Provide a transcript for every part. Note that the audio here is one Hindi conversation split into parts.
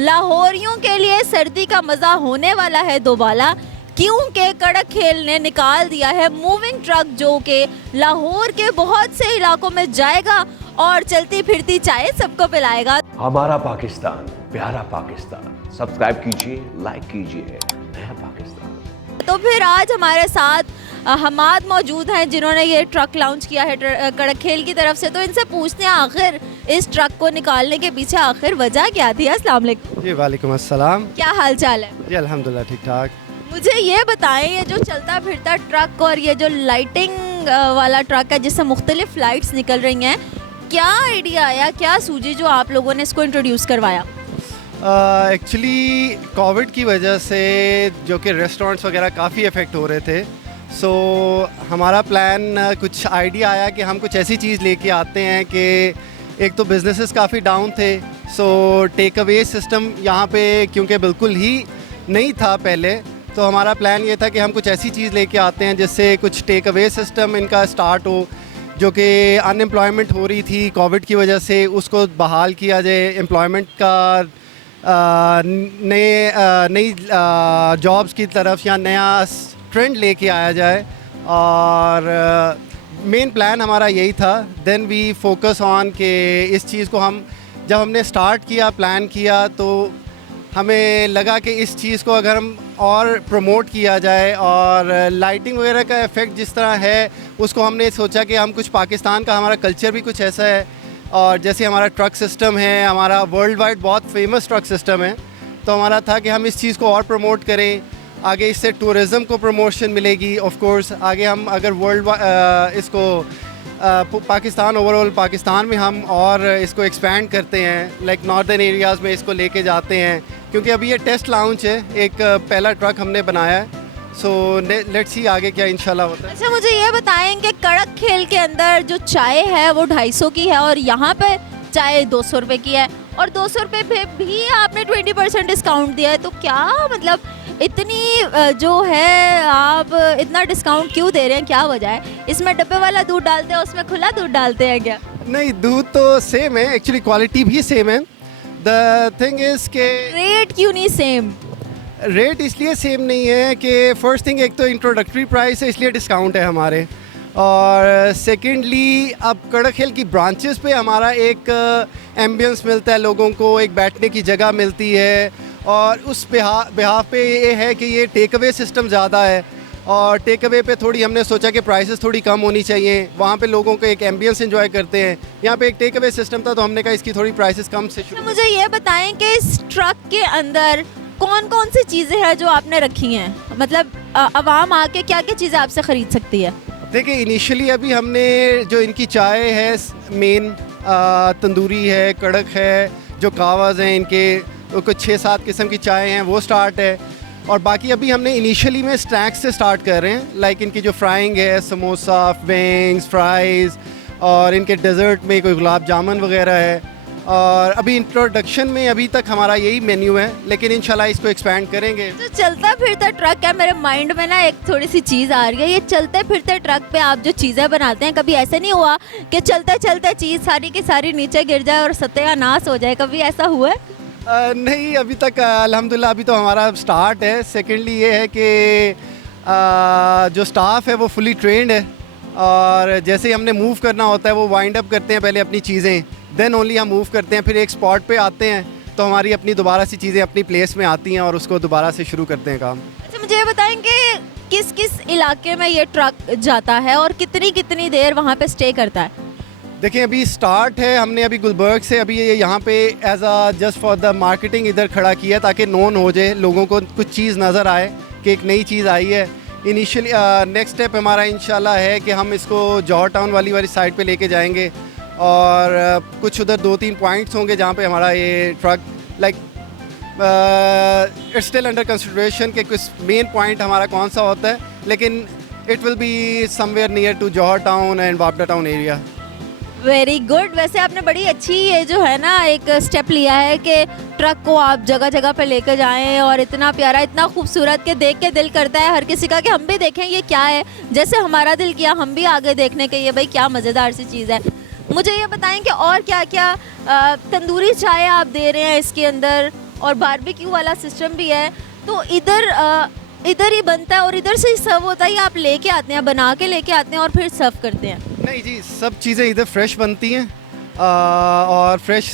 लाहौरियों के लिए सर्दी का मज़ा होने वाला है दोबाला, क्योंकि कड़क खेल ने निकाल दिया है मूविंग ट्रक जो कि लाहौर के बहुत से इलाकों में जाएगा और चलती फिरती चाय सबको पिलाएगा। हमारा पाकिस्तान, प्यारा पाकिस्तान, सब्सक्राइब कीजिए, लाइक कीजिए, नया पाकिस्तान। तो फिर आज हमारे साथ हमाद मौजूद हैं जिन्होंने ये ट्रक लॉन्च किया है कड़क खेल की तरफ से। तो इनसे पूछते हैं आखिर इस ट्रक को निकालने के पीछे आखिर वजह क्या थी। अस्सलाम वालेकुम। जी वालेकुम अस्सलाम। क्या हाल चाल है? जी अल्हम्दुलिल्लाह ठीक ठाक। मुझे ये बताएं, ये जो चलता फिरता ट्रक और ये जो लाइटिंग वाला ट्रक है जिससे मुख्तलिफ लाइट्स निकल रही हैं, क्या आइडिया आया, क्या सूझी जो आप लोगों ने इसको इंट्रोड्यूस करवाया? एक्चुअली कोविड की वजह से जो कि रेस्टोरेंट्स वगैरह काफ़ी इफ़ेक्ट हो रहे थे, सो हमारा प्लान कुछ आइडिया आया कि हम कुछ ऐसी चीज़ लेके आते हैं कि एक तो बिजनेसेस काफ़ी डाउन थे, सो टेक अवे सिस्टम यहाँ पे क्योंकि बिल्कुल ही नहीं था पहले, तो हमारा प्लान ये था कि हम कुछ ऐसी चीज़ लेके आते हैं जिससे कुछ टेक अवे सिस्टम इनका स्टार्ट हो, जो कि अनएम्प्लॉयमेंट हो रही थी कोविड की वजह से, उसको बहाल किया जाए, एम्प्लॉयमेंट का नई जॉब्स की तरफ या नया ट्रेंड लेके आया जाए। और मेन प्लान हमारा यही था। देन वी फोकस ऑन कि इस चीज़ को हम जब हमने स्टार्ट किया, प्लान किया, तो हमें लगा कि इस चीज़ को अगर हम और प्रमोट किया जाए और लाइटिंग वगैरह का इफ़ेक्ट जिस तरह है उसको हमने सोचा कि हम कुछ पाकिस्तान का हमारा कल्चर भी कुछ ऐसा है, और जैसे हमारा ट्रक सिस्टम है, हमारा वर्ल्ड वाइड बहुत फेमस ट्रक सिस्टम है, तो हमारा था कि हम इस चीज़ को और प्रमोट करें। आगे इससे टूरिज़म को प्रमोशन मिलेगी। ऑफ कोर्स आगे हम अगर इसको पाकिस्तान ओवरऑल पाकिस्तान में हम और इसको एक्सपैंड करते हैं, लाइक नॉर्दर्न एरियाज़ में इसको लेके जाते हैं, क्योंकि अभी ये टेस्ट लॉन्च है, एक पहला ट्रक हमने बनाया है। सो लेट्स सी आगे क्या इंशाल्लाह होता है। अच्छा, मुझे ये बताएं कि कड़क खेल के अंदर जो चाय है वो 250 की है और यहाँ पे चाय 200 रुपये की है, और 200 रुपये पे भी आपने 20% डिस्काउंट दिया है। तो क्या मतलब इतनी जो है आप इतना डिस्काउंट क्यों दे रहे हैं, क्या वजह है? इसमें डब्बे वाला दूध डालते हैं, उसमें खुला दूध डालते हैं क्या? नहीं, दूध तो सेम है, एक्चुअली क्वालिटी भी सेम है। द थिंग इज़ के रेट क्यों नहीं सेम? रेट इसलिए सेम नहीं है कि फ़र्स्ट थिंग एक तो इंट्रोडक्टरी प्राइस है, इसलिए डिस्काउंट है हमारे, और सेकेंडली अब कड़क खेल की ब्रांचेस पे हमारा एक एम्बियंस मिलता है, लोगों को एक बैठने की जगह मिलती है, और उस बिहाफ पे ये है कि ये टेक अवे सिस्टम ज़्यादा है, और टेक अवे पे थोड़ी हमने सोचा कि प्राइसेस थोड़ी कम होनी चाहिए, वहाँ पे लोगों को एक एम्बियंस एंजॉय करते हैं। यहाँ पे एक टेक अवे सिस्टम था, तो हमने कहा इसकी थोड़ी प्राइसेस कम से शुरू। तो मुझे ये बताएं कि इस ट्रक के अंदर कौन कौन सी चीज़ें हैं जो आपने रखी हैं, मतलब आवाम आके क्या क्या चीज़ें आपसे ख़रीद सकती है? देखिए, इनिशियली अभी हमने जो इनकी चाय है मेन तंदूरी है, कड़क है, जो कावाज़ हैं इनके, तो कुछ 6-7 किस्म की चाय हैं वो स्टार्ट है, और बाकी अभी हमने इनिशियली में स्नैक्स से स्टार्ट कर रहे हैं, लाइक इनकी जो फ्राइंग है, समोसा, विंग्स, फ्राइज़, और इनके डेज़र्ट में कोई गुलाब जामुन वगैरह है। और अभी इंट्रोडक्शन में अभी तक हमारा यही मेन्यू है, लेकिन इंशाल्लाह इसको एक्सपैंड करेंगे। जो चलता फिरता ट्रक है, मेरे माइंड में ना एक थोड़ी सी चीज़ आ रही है, ये चलते फिरते ट्रक पे आप जो चीज़ें बनाते हैं, कभी ऐसा नहीं हुआ कि चलते चलते चीज़ सारी की सारी नीचे गिर जाए और सत्यानाश हो जाए? कभी ऐसा हुआ है? नहीं, अभी तक अल्हम्दुलिल्लाह अभी तो हमारा स्टार्ट है। सेकेंडली ये है कि जो स्टाफ है वो फुली ट्रेंड है, और जैसे ही हमने मूव करना होता है वो वाइंड अप करते हैं पहले अपनी चीज़ें, देन ओनली हम मूव करते हैं, फिर एक स्पॉट पे आते हैं तो हमारी अपनी दोबारा से चीज़ें अपनी प्लेस में आती हैं और उसको दोबारा से शुरू करते हैं काम। अच्छा, मुझे ये बताएं कि किस किस इलाके में ये ट्रक जाता है और कितनी कितनी देर वहाँ पे स्टे करता है? देखिए, अभी स्टार्ट है, हमने अभी गुलबर्ग से अभी ये यहाँ पे as a just for the marketing इधर खड़ा किया ताकि नोन हो जाए, लोगों को कुछ चीज़ नज़र आए कि एक नई चीज़ आई है। इनिशियली नेक्स्ट स्टेप हमारा इंशाल्लाह है कि हम इसको जौहर टाउन वाली साइड पे लेके जाएंगे, और कुछ उधर 2-3 पॉइंट्स होंगे जहाँ पे हमारा ये truck like it's still under consideration कि कुछ मेन पॉइंट हमारा कौन सा होता है, लेकिन it will be somewhere near to Johar town and वापडा टाउन एरिया। Very good. वैसे आपने बड़ी अच्छी ये जो है ना एक स्टेप लिया है कि ट्रक को आप जगह जगह पे लेकर जाएं, और इतना प्यारा, इतना खूबसूरत कि देख के दिल करता है हर किसी का कि हम भी देखें ये क्या है, जैसे हमारा दिल किया हम भी आगे देखने के, ये भाई क्या मज़ेदार सी चीज़ है। मुझे ये बताएं कि और क्या क्या तंदूरी चाय आप दे रहे हैं इसके अंदर, और बारबेक्यू वाला सिस्टम भी है, तो इधर ही बनता है और इधर से ही सर्व होता है, या आप लेके आते हैं, बना के लेके आते हैं और फिर सर्व करते हैं? नहीं जी, सब चीज़ें इधर फ्रेश बनती हैं और फ्रेश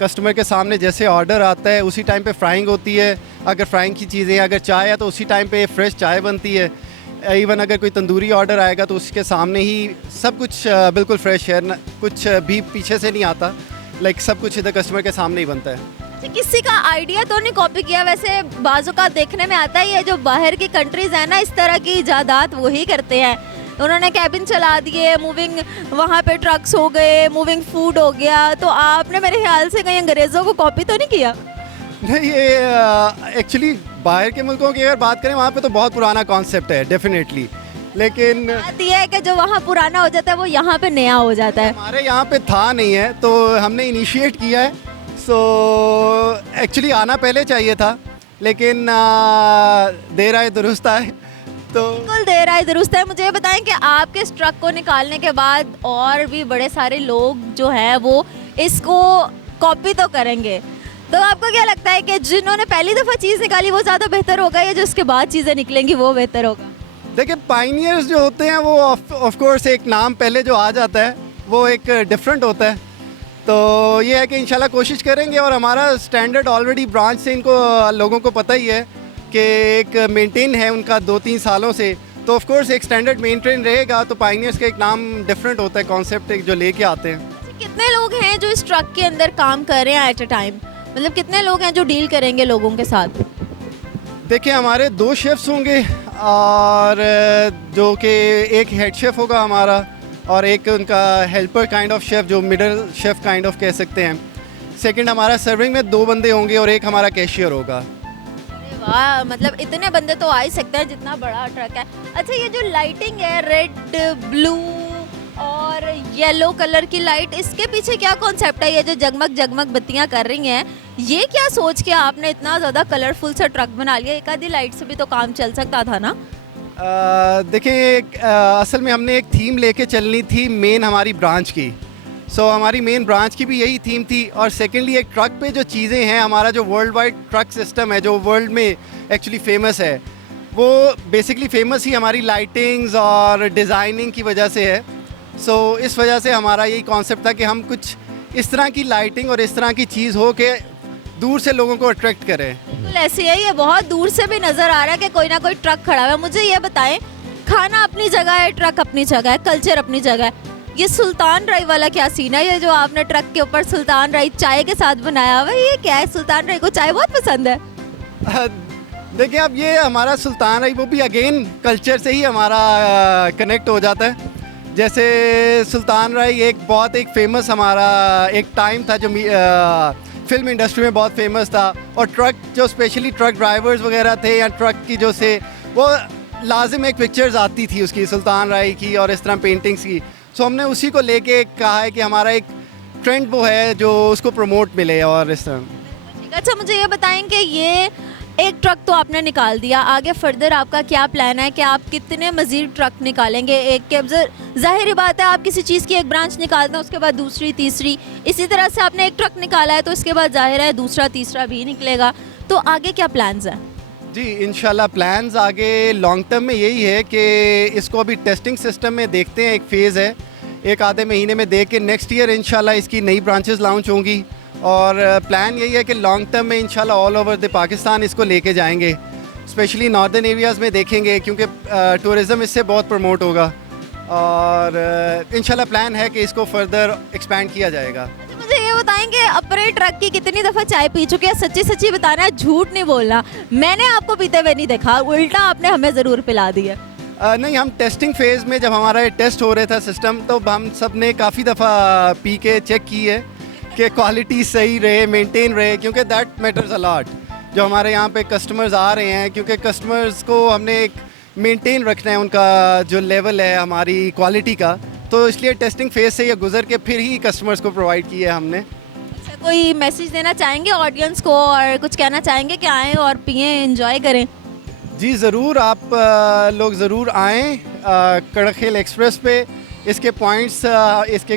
कस्टमर के सामने जैसे ऑर्डर आता है उसी टाइम पे फ्राइंग होती है। अगर फ्राइंग की चीज़ें, अगर चाय है तो उसी टाइम पे फ्रेश चाय बनती है। इवन अगर कोई तंदूरी ऑर्डर आएगा तो उसके सामने ही सब कुछ बिल्कुल फ्रेश है, कुछ भी पीछे से नहीं आता। लाइक सब कुछ इधर कस्टमर के सामने ही बनता है। तो किसी का आइडिया तो नहीं कॉपी किया? वैसे बाजू का देखने में आता ही है, जो बाहर की कंट्रीज है ना, इस तरह की इजादात वही करते हैं। उन्होंने कैबिन चला दिए, मूविंग वहाँ पे ट्रक्स हो गए, मूविंग फूड हो गया। तो आपने मेरे ख्याल से कहीं अंग्रेज़ों को कॉपी तो नहीं किया? नहीं, ये एक्चुअली बाहर के मुल्कों की अगर बात करें वहाँ पे तो बहुत पुराना कॉन्सेप्ट है डेफिनेटली, लेकिन बात यह है कि जो वहाँ पुराना हो जाता है वो यहाँ पे नया हो जाता है। हमारे यहाँ पे था नहीं है तो हमने इनिशिएट किया है। सो एक्चुअली आना पहले चाहिए था, लेकिन देर आए दुरुस्त आए। तो बिल्कुल देर आए दुरुस्त है। मुझे ये बताएं कि आपके इस ट्रक को निकालने के बाद और भी बड़े सारे लोग जो हैं वो इसको कॉपी तो करेंगे, तो आपको क्या लगता है कि जिन्होंने पहली दफ़ा चीज़ निकाली वो ज़्यादा बेहतर होगा, या जो उसके बाद चीज़ें निकलेंगी वो बेहतर होगा? देखिए, पाइनियर्स जो होते हैं वो ऑफ कोर्स एक नाम पहले जो आ जाता है वो एक डिफरेंट होता है। तो ये है कि इंशाल्लाह कोशिश करेंगे, और हमारा स्टैंडर्ड ऑलरेडी ब्रांच से इनको लोगों को पता ही है कि एक मेंटेन है उनका 2-3 सालों से, तो ऑफ कोर्स एक स्टैंडर्ड मेंटेन रहेगा। तो पाइनियर्स का एक नाम डिफरेंट होता है, कॉन्सेप्ट एक जो लेके आते हैं। कितने लोग हैं जो इस ट्रक के अंदर काम कर रहे हैं एट अ टाइम? मतलब कितने लोग हैं जो डील करेंगे लोगों के साथ? देखिए, हमारे 2 शेफ्स होंगे, और जो कि एक हेड शेफ होगा हमारा, और एक उनका हेल्पर काइंड ऑफ शेफ, जो मिडल शेफ काइंड ऑफ कह सकते हैं। सेकंड हमारा सर्विंग में 2 बंदे होंगे और एक हमारा कैशियर होगा। अरे वाह, मतलब इतने बंदे तो आ ही सकते हैं जितना बड़ा ट्रक है। अच्छा, ये जो लाइटिंग है, रेड, ब्लू और येलो कलर की लाइट, इसके पीछे क्या कॉन्सेप्ट है? ये जो जगमग जगमग बत्तियां कर रही हैं, ये क्या सोच के आपने इतना ज़्यादा कलरफुल सा ट्रक बना लिया? एक आधी लाइट से भी तो काम चल सकता था ना? देखिए, असल में हमने एक थीम लेके चलनी थी मेन हमारी ब्रांच की। सो हमारी मेन ब्रांच की भी यही थीम थी, और सेकेंडली एक ट्रक पे जो चीज़ें हैं, हमारा जो वर्ल्ड वाइड ट्रक सिस्टम है जो वर्ल्ड में एक्चुअली फेमस है, वो बेसिकली फेमस ही हमारी लाइटिंग्स और डिज़ाइनिंग की वजह से है। सो इस वजह से हमारा यही कॉन्सेप्ट था कि हम कुछ इस तरह की लाइटिंग और इस तरह की चीज़ हो के दूर से लोगों को अट्रैक्ट करें। बिल्कुल ऐसे ही है, ये बहुत दूर से भी नज़र आ रहा है कि कोई ना कोई ट्रक खड़ा हुआ है। मुझे ये बताएं, खाना अपनी जगह है, ट्रक अपनी जगह है, कल्चर अपनी जगह है, ये सुल्तान राय वाला क्या सीन है? ये जो आपने ट्रक के ऊपर सुल्तान राय चाय के साथ बनाया हुआ है, ये क्या है? सुल्तान राय को चाय बहुत पसंद है। देखिए, अब ये हमारा सुल्तान राय वो भी अगेन कल्चर से ही हमारा कनेक्ट हो जाता है। जैसे सुल्तान राय एक बहुत एक फेमस हमारा एक टाइम था जो फिल्म इंडस्ट्री में बहुत फेमस था, और ट्रक जो स्पेशली ट्रक ड्राइवर्स वगैरह थे या ट्रक की जो से वो लाजिम एक पिक्चर्स आती थी उसकी, सुल्तान राय की और इस तरह पेंटिंग्स की। सो हमने उसी को लेके कहा है कि हमारा एक ट्रेंड वो है जो उसको प्रमोट मिले और इस तरह। अच्छा, मुझे ये बताएं कि ये एक ट्रक तो आपने निकाल दिया, आगे फर्दर आपका क्या प्लान है कि आप कितने मज़ीद ट्रक निकालेंगे? एक के ज़ाहिर बात है, आप किसी चीज़ की एक ब्रांच निकालते हैं, उसके बाद दूसरी, तीसरी, इसी तरह से आपने एक ट्रक निकाला है तो इसके बाद ज़ाहिर है दूसरा, तीसरा भी निकलेगा। तो आगे क्या प्लान्स हैं? जी, इंशाल्लाह प्लान्स आगे लॉन्ग टर्म में यही है कि इसको अभी टेस्टिंग सिस्टम में देखते हैं, एक फ़ेज़ है, एक आधे महीने में देख के नेक्स्ट ईयर इंशाल्लाह इसकी नई ब्रांचेस लॉन्च होंगी। और प्लान यही है कि लॉन्ग टर्म में इंशाल्लाह ऑल ओवर द पाकिस्तान इसको लेके जाएंगे, स्पेशली नॉर्दर्न एरियाज़ में देखेंगे, क्योंकि टूरिज़म इससे बहुत प्रमोट होगा। और इंशाल्लाह प्लान है कि इसको फर्दर एक्सपैंड किया जाएगा। मुझे ये बताएंगे, अपने ट्रक की कितनी दफ़ा चाय पी चुके हैं? सच्ची सच्ची बताना है, झूठ नहीं बोलना। मैंने आपको पीते हुए नहीं देखा, उल्टा आपने हमें ज़रूर पिला दिया। नहीं, हम टेस्टिंग फेज़ में जब हमारा ये टेस्ट हो रहा था सिस्टम, तो हम सब ने काफ़ी दफ़ा पी के चेक की है कि क्वालिटी सही रहे, मेंटेन रहे, क्योंकि दैट मैटर्स अ लॉट। जो हमारे यहाँ पे कस्टमर्स आ रहे हैं, क्योंकि कस्टमर्स को हमने एक मेंटेन रखना है उनका जो लेवल है हमारी क्वालिटी का, तो इसलिए टेस्टिंग फेज़ से ये गुजर के फिर ही कस्टमर्स को प्रोवाइड किया है हमने। अच्छा, कोई मैसेज देना चाहेंगे ऑडियंस को और कुछ कहना चाहेंगे कि आएँ और पिएँ, एंजॉय करें? जी ज़रूर, आप लोग ज़रूर आएँ कड़क हिल एक्सप्रेस पे। इसके पॉइंट्स इसके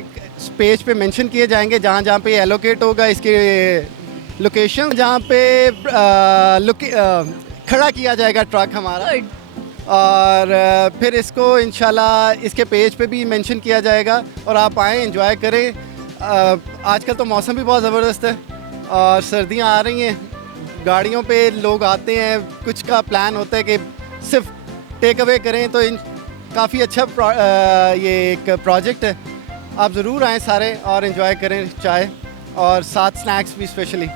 पेज पे मेंशन किए जाएंगे, जहाँ जहाँ पे एलोकेट होगा इसके लोकेशन जहाँ पे खड़ा किया जाएगा ट्रक हमारा, गुड। और फिर इसको इंशाल्लाह इसके पेज पे भी मेंशन किया जाएगा और आप आएँ एंजॉय करें। आजकल तो मौसम भी बहुत ज़बरदस्त है और सर्दियाँ आ रही हैं, गाड़ियों पे लोग आते हैं, कुछ का प्लान होता है कि सिर्फ टेक अवे करें, तो काफ़ी अच्छा ये एक प्रोजेक्ट है। आप ज़रूर आएँ सारे और एंजॉय करें चाय और साथ स्नैक्स भी स्पेशली।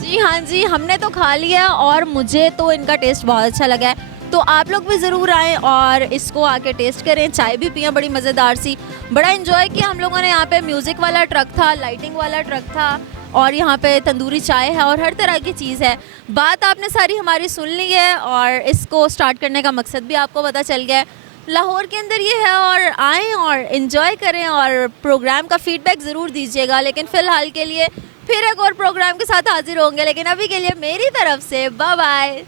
जी हाँ जी, हमने तो खा लिया और मुझे तो इनका टेस्ट बहुत अच्छा लगा है, तो आप लोग भी ज़रूर आएँ और इसको आके टेस्ट करें। चाय भी पिए बड़ी मज़ेदार सी, बड़ा इन्जॉय किया हम लोगों ने। यहाँ पे म्यूज़िक वाला ट्रक था, लाइटिंग वाला ट्रक था और यहाँ पे तंदूरी चाय है और हर तरह की चीज़ है। बात आपने सारी हमारी सुन ली है और इसको स्टार्ट करने का मकसद भी आपको पता चल गया है। लाहौर के अंदर ये है और आएँ और इन्जॉय करें और प्रोग्राम का फीडबैक ज़रूर दीजिएगा। लेकिन फ़िलहाल के लिए फिर एक और प्रोग्राम के साथ हाजिर होंगे, लेकिन अभी के लिए मेरी तरफ से बाय बाय।